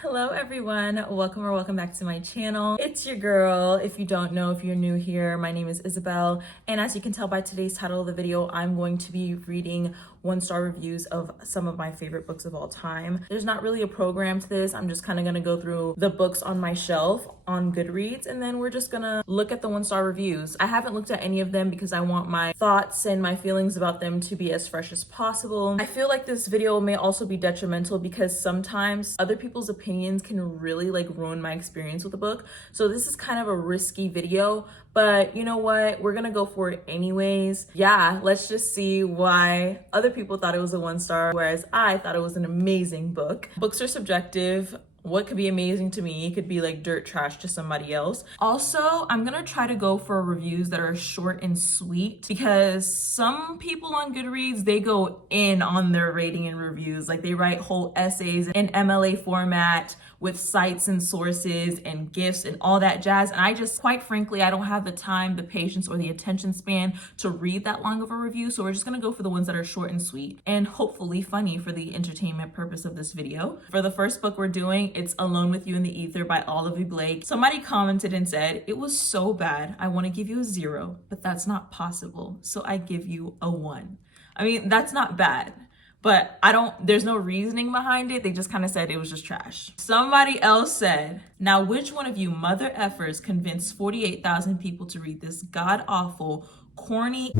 Hello everyone, welcome back to my channel. It's your girl. If you don't know, if you're new here, my name is Isabel, and as you can tell by today's title of the video, I'm going to be reading one-star reviews of some of my favorite books of all time. There's not really a program to this. I'm just kind of gonna go through the books on my shelf on Goodreads, and then we're just gonna look at the one-star reviews. I haven't looked at any of them because I want my thoughts and my feelings about them to be as fresh as possible. I feel like this video may also be detrimental because sometimes other people's opinions can really ruin my experience with the book. So this is kind of a risky video, but you know what? We're gonna go for it anyways. Yeah, let's just see why other people thought it was a 1-star, whereas I thought it was an amazing book. Books are subjective. What could be amazing to me could be like dirt trash to somebody else. Also, I'm gonna try to go for reviews that are short and sweet because some people on Goodreads, they go in on their rating and reviews. Like they write whole essays in MLA format with cites and sources and gifs and all that jazz. And I just, quite frankly, I don't have the time, the patience, or the attention span to read that long of a review. So we're just gonna go for the ones that are short and sweet and hopefully funny for the entertainment purpose of this video. For the first book we're doing, it's Alone with You in the Ether by Olive Blake. Somebody commented and said, "It was so bad, I want to give you a 0, but that's not possible. So I give you a 1. I mean, that's not bad. But there's no reasoning behind it. They just kind of said it was just trash. Somebody else said, "Now which one of you mother effers convinced 48,000 people to read this god-awful, corny,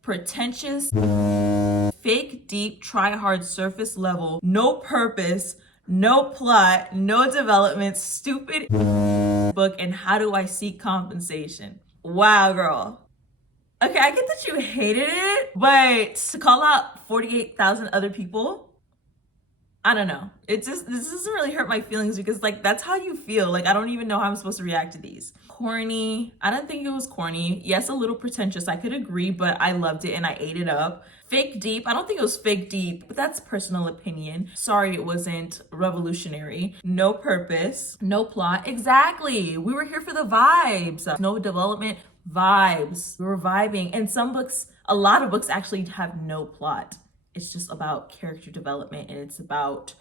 pretentious, fake deep, try-hard, surface level, no purpose, no plot, no development, stupid book, and how do I seek compensation?" Wow, girl. Okay, I get that you hated it, but to call out 48,000 other people, I don't know. This doesn't really hurt my feelings because that's how you feel. I don't even know how I'm supposed to react to these. Corny, I don't think it was corny. Yes, a little pretentious, I could agree, but I loved it and I ate it up. Fake deep, I don't think it was fake deep, but that's personal opinion. Sorry it wasn't revolutionary. No purpose, no plot. Exactly, we were here for the vibes. No development, vibes. We were vibing. And a lot of books actually have no plot. It's just about character development and it's about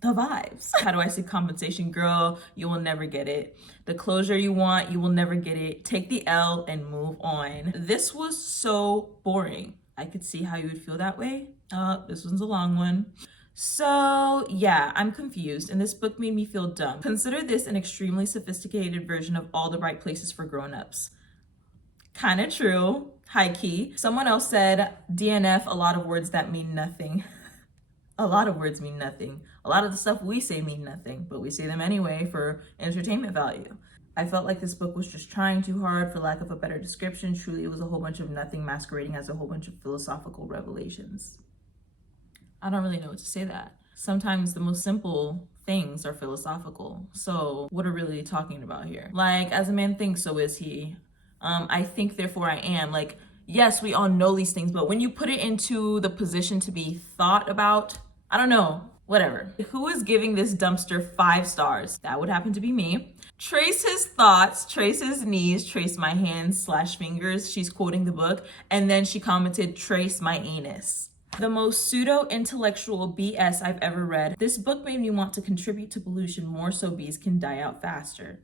the vibes. How do I seek compensation? Girl, you will never get it. The closure you want, you will never get it. Take the L and move on. This was so boring. I could see how you would feel that way. This one's a long one. So yeah, I'm confused and this book made me feel dumb. Consider this an extremely sophisticated version of All the Right Places for Grown-Ups. Kind of true. High key. Someone else said, "DNF, a lot of words that mean nothing." A lot of words mean nothing. A lot of the stuff we say mean nothing, but we say them anyway for entertainment value. I felt like this book was just trying too hard, for lack of a better description. Truly, it was a whole bunch of nothing masquerading as a whole bunch of philosophical revelations. I don't really know what to say that. Sometimes the most simple things are philosophical. So what are we really talking about here? As a man thinks, so is he. I think, therefore I am. Yes, we all know these things, but when you put it into the position to be thought about, I don't know, whatever. Who is giving this dumpster 5 stars? That would happen to be me. Trace his thoughts, trace his knees, trace my hands/fingers. She's quoting the book. And then she commented, "Trace my anus." The most pseudo-intellectual BS I've ever read. This book made me want to contribute to pollution more so bees can die out faster.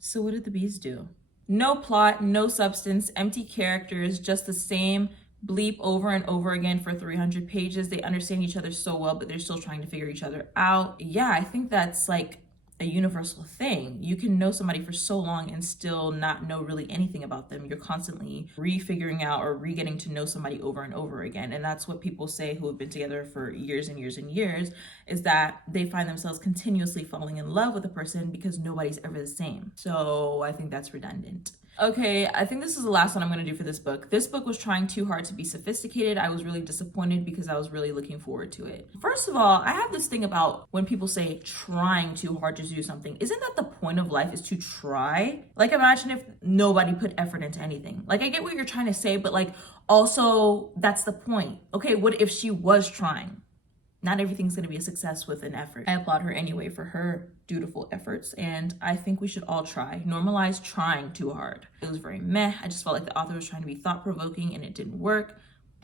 So what did the bees do? No plot, no substance, empty characters, just the same bleep over and over again for 300 pages. They understand each other so well, but they're still trying to figure each other out. Yeah, I think that's a universal thing. You can know somebody for so long and still not know really anything about them. You're constantly refiguring out or getting to know somebody over and over again. And that's what people say who have been together for years and years and years, is that they find themselves continuously falling in love with a person because nobody's ever the same. So I think that's redundant. Okay, I think this is the last one I'm going to do for this book. This book was trying too hard to be sophisticated. I was really disappointed because I was really looking forward to it. First of all, I have this thing about when people say trying too hard to do something. Isn't that the point of life, is to try? Imagine if nobody put effort into anything. I get what you're trying to say, but also that's the point. Okay, what if she was trying? Not everything's going to be a success with an effort. I applaud her anyway for her dutiful efforts, and I think we should all try. Normalize trying too hard. It was very meh. I just felt like the author was trying to be thought-provoking and it didn't work.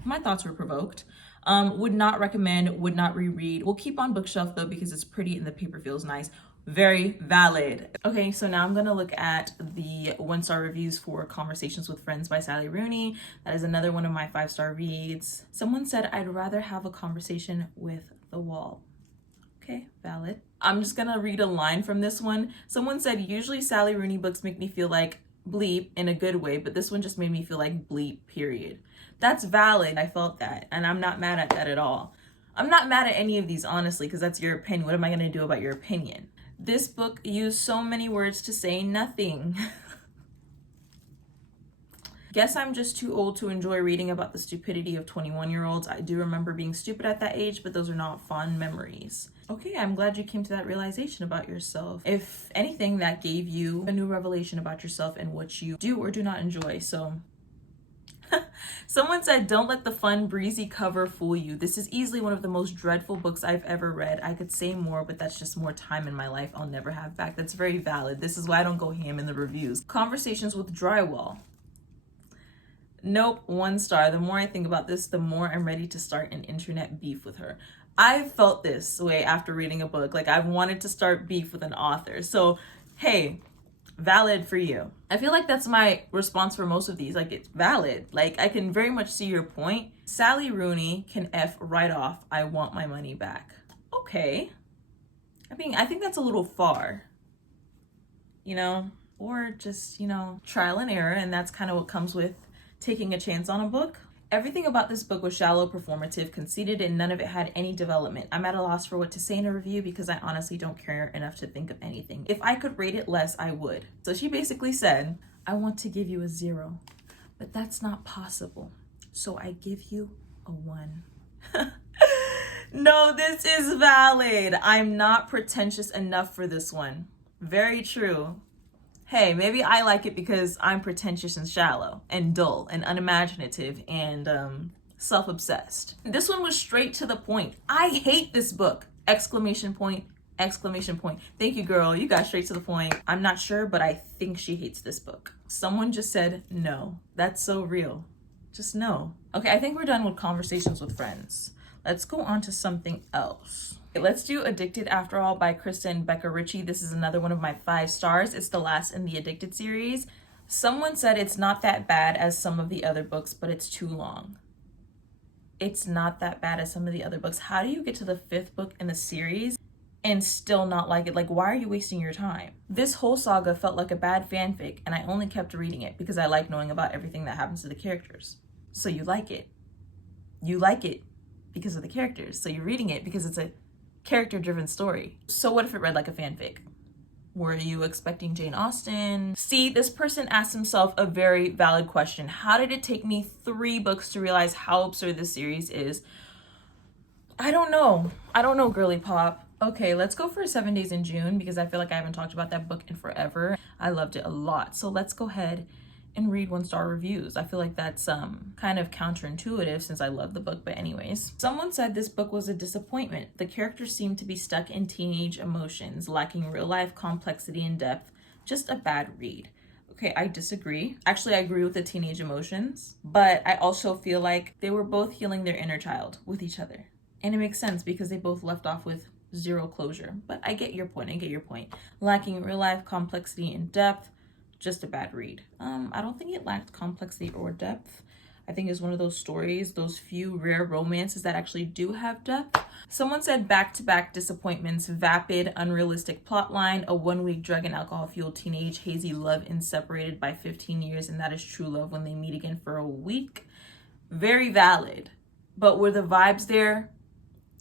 My thoughts were provoked. Would not recommend, would not reread. We'll keep on bookshelf though because it's pretty and the paper feels nice. Very valid. Okay, so now I'm gonna look at the 1-star reviews for Conversations with Friends by Sally Rooney. That is another one of my 5-star reads. Someone said, I'd rather have a conversation with the wall. Okay, valid. I'm just gonna read a line from this one. Someone said, usually Sally Rooney books make me feel like bleep in a good way, but this one just made me feel like bleep, period. That's valid. I felt that, and I'm not mad at that at all. I'm not mad at any of these, honestly, because that's your opinion. What am I gonna do about your opinion? This book used so many words to say nothing. Guess I'm just too old to enjoy reading about the stupidity of 21-year-olds. I do remember being stupid at that age, but those are not fond memories. Okay, I'm glad you came to that realization about yourself. If anything, that gave you a new revelation about yourself and what you do or do not enjoy, so. Someone said, don't let the fun, breezy cover fool you. This is easily one of the most dreadful books I've ever read. I could say more, but that's just more time in my life I'll never have back. That's very valid. This is why I don't go ham in the reviews. Conversations with Drywall. Nope, 1 star. The more I think about this, the more I'm ready to start an internet beef with her. I've felt this way after reading a book. Like, I've wanted to start beef with an author. So, hey, valid for you. I feel like that's my response for most of these. Like, it's valid. Like, I can very much see your point. Sally Rooney can F right off, I want my money back. Okay. I mean, I think that's a little far, you know? Or just, you know, trial and error, and that's kind of what comes with taking a chance on a book. Everything about this book was shallow, performative, conceited, and none of it had any development. I'm at a loss for what to say in a review because I honestly don't care enough to think of anything. If I could rate it less, I would. So she basically said, I want to give you a 0, but that's not possible. So I give you a 1. No, this is valid. I'm not pretentious enough for this one. Very true. Hey, maybe I like it because I'm pretentious and shallow and dull and unimaginative and self-obsessed. This one was straight to the point. I hate this book! Exclamation point, exclamation point. Thank you, girl. You got straight to the point. I'm not sure, but I think she hates this book. Someone just said no. That's so real. Just no. Okay, I think we're done with Conversations with Friends. Let's go on to something else. Let's do Addicted After All by Kristen Becca Ritchie. This is another one of my 5 stars. It's the last in the Addicted series. Someone said it's not that bad as some of the other books, but it's too long. It's not that bad as some of the other books. How do you get to the 5th book in the series and still not like it? Like, why are you wasting your time? This whole saga felt like a bad fanfic, and I only kept reading it because I like knowing about everything that happens to the characters. So you like it. You like it because of the characters. So you're reading it because it's a character-driven story. So what if it read like a fanfic? Were you expecting Jane Austen? See, this person asked himself a very valid question. How did it take me 3 books to realize how absurd this series is? I don't know. I don't know, girly pop. Okay, let's go for 7 Days in June because I feel like I haven't talked about that book in forever. I loved it a lot. So let's go ahead and read 1-star reviews. I feel like that's kind of counterintuitive since I love the book, but anyways. Someone said this book was a disappointment. The characters seemed to be stuck in teenage emotions, lacking real life complexity and depth. Just a bad read. Okay, I disagree. Actually, I agree with the teenage emotions, but I also feel like they were both healing their inner child with each other. And it makes sense because they both left off with 0 closure. But I get your point, Lacking real life complexity and depth. Just a bad read. I don't think it lacked complexity or depth. I think it's one of those stories, those few rare romances that actually do have depth. Someone said back-to-back disappointments, vapid, unrealistic plotline, a 1-week drug and alcohol-fueled teenage hazy love and separated by 15 years, and that is true love when they meet again for a week. Very valid. But were the vibes there?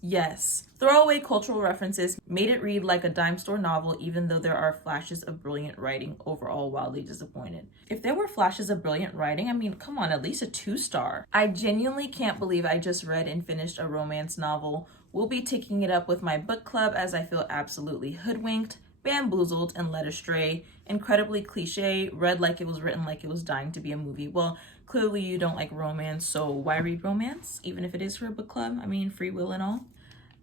Yes. Throwaway cultural references made it read like a dime store novel, even though there are flashes of brilliant writing. Overall, wildly disappointed. If there were flashes of brilliant writing, I mean, come on, at least a 2-star. I genuinely can't believe I just read and finished a romance novel. We'll be taking it up with my book club as I feel absolutely hoodwinked, bamboozled, and led astray. Incredibly cliche, read like it was written like it was dying to be a movie. Well, clearly you don't like romance, so why read romance? Even if it is for a book club, I mean, free will and all.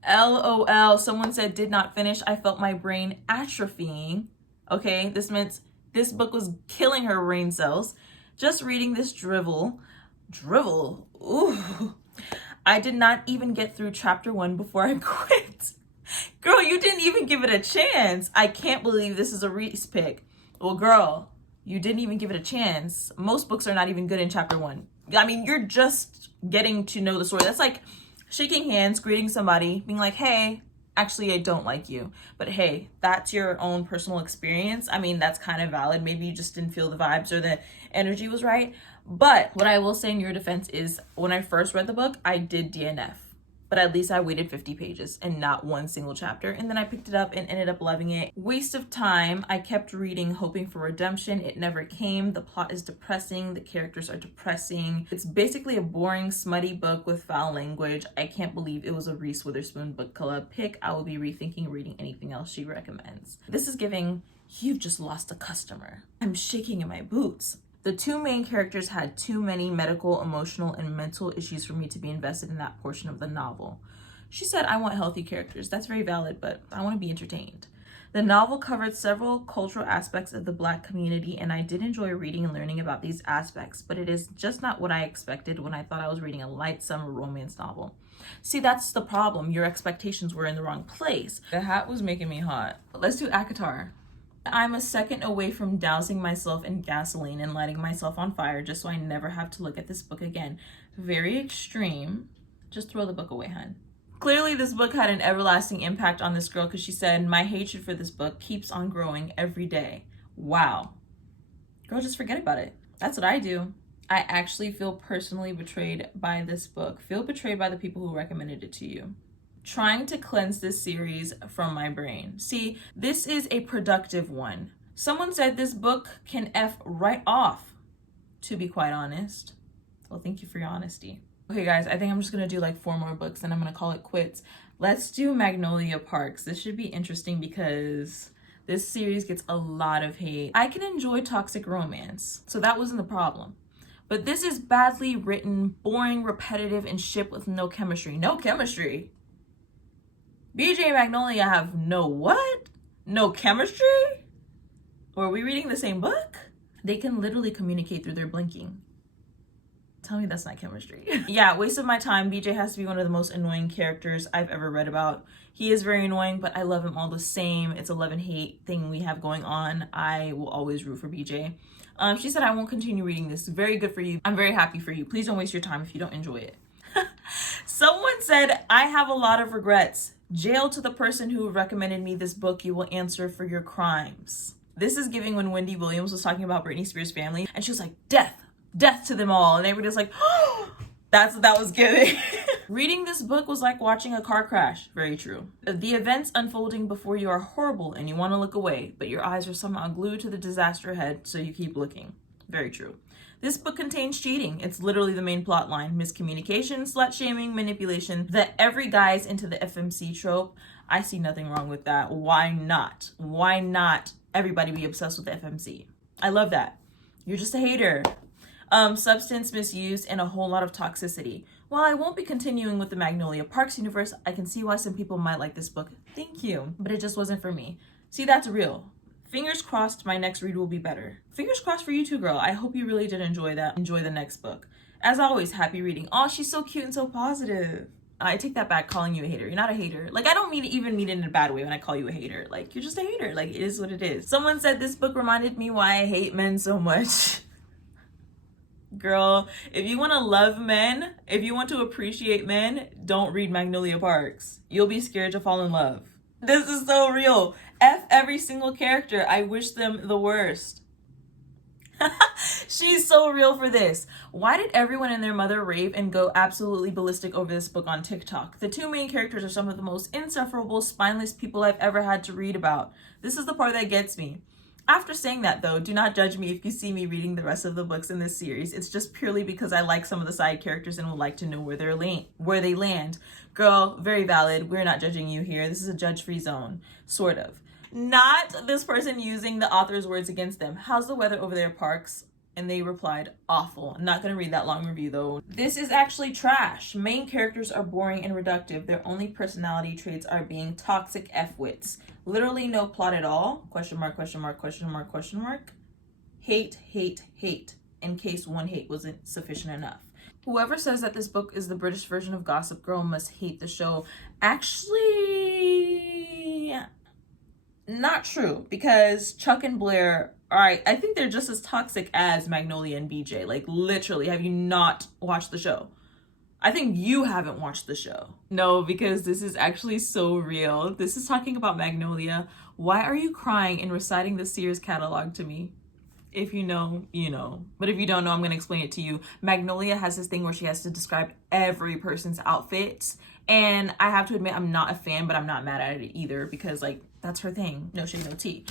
LOL, someone said did not finish. I felt my brain atrophying. Okay, this meant this book was killing her brain cells. Just reading this drivel, ooh. I did not even get through chapter 1 before I quit. Girl, you didn't even give it a chance. I can't believe this is a Reese pick. Well, girl, you didn't even give it a chance. Most books are not even good in chapter 1. I mean, you're just getting to know the story. That's like shaking hands, greeting somebody, being like, hey, actually, I don't like you. But hey, that's your own personal experience. I mean, that's kind of valid. Maybe you just didn't feel the vibes or the energy was right. But what I will say in your defense is when I first read the book, I did DNF. But at least I waited 50 pages and not one single chapter. And then I picked it up and ended up loving it. Waste of time. I kept reading, hoping for redemption. It never came. The plot is depressing. The characters are depressing. It's basically a boring, smutty book with foul language. I can't believe it was a Reese Witherspoon book club pick. I will be rethinking reading anything else she recommends. This is giving, you've just lost a customer. I'm shaking in my boots. The two main characters had too many medical, emotional, and mental issues for me to be invested in that portion of the novel. She said, I want healthy characters. That's very valid, but I want to be entertained. The novel covered several cultural aspects of the Black community, and I did enjoy reading and learning about these aspects, but it is just not what I expected when I thought I was reading a light summer romance novel. See, that's the problem. Your expectations were in the wrong place. The hat was making me hot. Let's do ACOTAR. I'm a second away from dousing myself in gasoline and lighting myself on fire just so I never have to look at this book again. Very extreme. Just throw the book away, hun. Clearly, this book had an everlasting impact on this girl because she said, my hatred for this book keeps on growing every day. Wow. Girl, just forget about it. That's what I do. I actually feel personally betrayed by this book. Feel betrayed by the people who recommended it to you. Trying to cleanse this series from my brain. See, this is a productive one. Someone said this book can F right off, to be quite honest. Well, thank you for your honesty. Okay, guys, I think I'm just gonna do like 4 more books and I'm gonna call it quits. Let's do Magnolia Parks. This should be interesting because this series gets a lot of hate. I can enjoy toxic romance, so that wasn't the problem. But this is badly written, boring, repetitive, and ship with no chemistry. No chemistry? BJ and Magnolia have no what? No chemistry? Or are we reading the same book? They can literally communicate through their blinking. Tell me that's not chemistry. Yeah, waste of my time. BJ has to be one of the most annoying characters I've ever read about. He is very annoying, but I love him all the same. It's a love and hate thing we have going on. I will always root for BJ. She said, I won't continue reading this. Very good for you. I'm very happy for you. Please don't waste your time if you don't enjoy it. Someone said, I have a lot of regrets. Jail to the person who recommended me this book. You will answer for your crimes. This is giving when Wendy Williams was talking about Britney Spears' family and she was like, death to them all. And everybody was like, oh, that's what that was giving. Reading this book was like watching a car crash. Very true. The events unfolding before you are horrible and you want to look away, but your eyes are somehow glued to the disaster ahead, so you keep looking. Very true. This book contains cheating. It's literally the main plot line. Miscommunication, slut-shaming, manipulation, that every guy's into the FMC trope. I see nothing wrong with that. Why not? Why not everybody be obsessed with the FMC? I love that. You're just a hater. Substance misuse and a whole lot of toxicity. While I won't be continuing with the Magnolia Parks universe, I can see why some people might like this book. Thank you. But it just wasn't for me. See, that's real. Fingers crossed my next read will be better. Fingers crossed for you too, girl. I hope you really did enjoy that. Enjoy the next book. As always, happy reading. Oh, she's so cute and so positive. I take that back, calling you a hater. You're not a hater. Like, I don't even mean it in a bad way when I call you a hater. Like, you're just a hater. Like, it is what it is. Someone said this book reminded me why I hate men so much. Girl, if you want to love men, if you want to appreciate men, don't read Magnolia Parks. You'll be scared to fall in love. This is so real. F every single character. I wish them the worst. She's so real for this. Why did everyone and their mother rave and go absolutely ballistic over this book on TikTok? The two main characters are some of the most insufferable, spineless people I've ever had to read about. This is the part that gets me. After saying that, though, do not judge me if you see me reading the rest of the books in this series. It's just purely because I like some of the side characters and would like to know where they land. Girl, very valid. We're not judging you here. This is a judge-free zone. Sort of. Not this person using the author's words against them. How's the weather over there, Parks? And they replied, awful. I'm not going to read that long review, though. This is actually trash. Main characters are boring and reductive. Their only personality traits are being toxic F-wits. Literally no plot at all. Question mark, question mark, question mark, question mark. Hate, hate, hate. In case one hate wasn't sufficient enough. Whoever says that this book is the British version of Gossip Girl must hate the show. Actually, not true, because Chuck and Blair, all right, I think they're just as toxic as Magnolia and BJ. Like, literally, have you not watched the show? I think you haven't watched the show. No, because this is actually so real. This is talking about Magnolia. Why are you crying and reciting the Sears catalog to me? If you know, you know. But if you don't know, I'm gonna explain it to you. Magnolia has this thing where she has to describe every person's outfits. And I have to admit, I'm not a fan, but I'm not mad at it either, because like, that's her thing. No shade, no tea.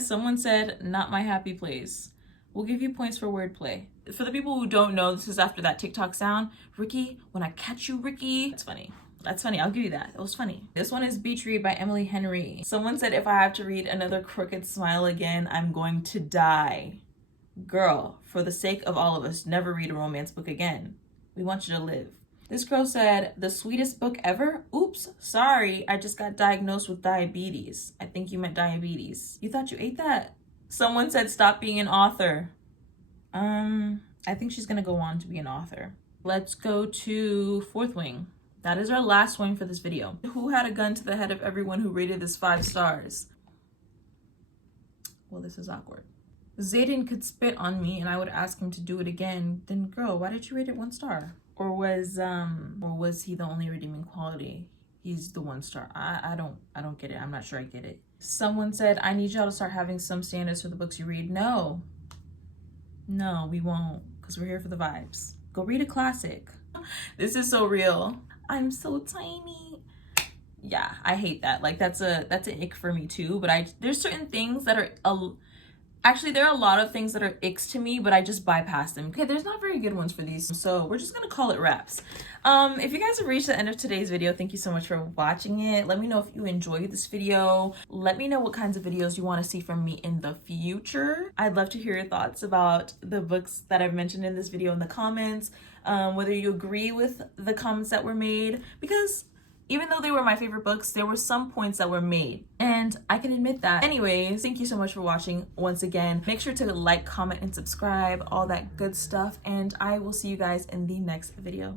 Someone said, not my happy place. We'll give you points for wordplay. For the people who don't know, this is after that TikTok sound. Ricky, when I catch you, Ricky. That's funny. That's funny. I'll give you that. It was funny. This one is Beach Read by Emily Henry. Someone said, if I have to read another Crooked Smile again, I'm going to die. Girl, for the sake of all of us, never read a romance book again. We want you to live. This girl said, the sweetest book ever? Oops, sorry. I just got diagnosed with diabetes. I think you meant diabetes. You thought you ate that? Someone said, stop being an author. I think she's gonna go on to be an author. Let's go to Fourth Wing. That is our last one for this video. Who had a gun to the head of everyone who rated this 5 stars? Well, this is awkward. Zayden could spit on me and I would ask him to do it again. Then girl, why did you rate it 1 star? Or was he the only redeeming quality? He's the 1 star. I don't get it. I'm not sure I get it. Someone said, I need y'all to start having some standards for the books you read. No, we won't, because we're here for the vibes. Go read a classic. This is so real. I'm so tiny. Yeah, I hate that. Like, that's an ick for me too, but there's certain things that are actually, there are a lot of things that are icks to me, but I just bypass them. Okay, there's not very good ones for these, so we're just gonna call it wraps. If you guys have reached the end of today's video, thank you so much for watching it. Let me know if you enjoyed this video. Let me know what kinds of videos you want to see from me in the future. I'd love to hear your thoughts about the books that I've mentioned in this video in the comments, whether you agree with the comments that were made, because even though they were my favorite books, there were some points that were made, and I can admit that. Anyways, thank you so much for watching once again. Make sure to like, comment, and subscribe, all that good stuff, and I will see you guys in the next video.